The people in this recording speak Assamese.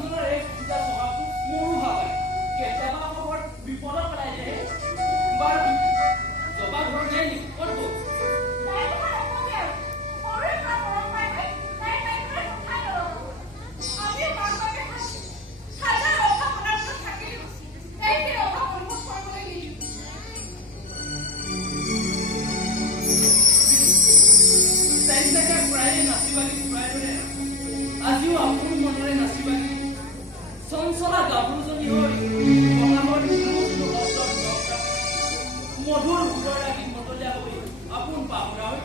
অঞ্চলৰ এই পূজা স্বভাৱটো মোৰো ভাল লাগে কেতিয়াবা আকৌ বৰ বিপদত পেলাই যায় বাৰু জবা ঘৰ যায় নেকি ক'ত গ'ল আজিও আপোন মনৰে নাচিবাগি চঞ্চলা গাভৰুজনী হৈ বতাহৰ মধুৰ সুৰৰ লাগি মতলীয়া হৈ আপোন পাহৰা হৈ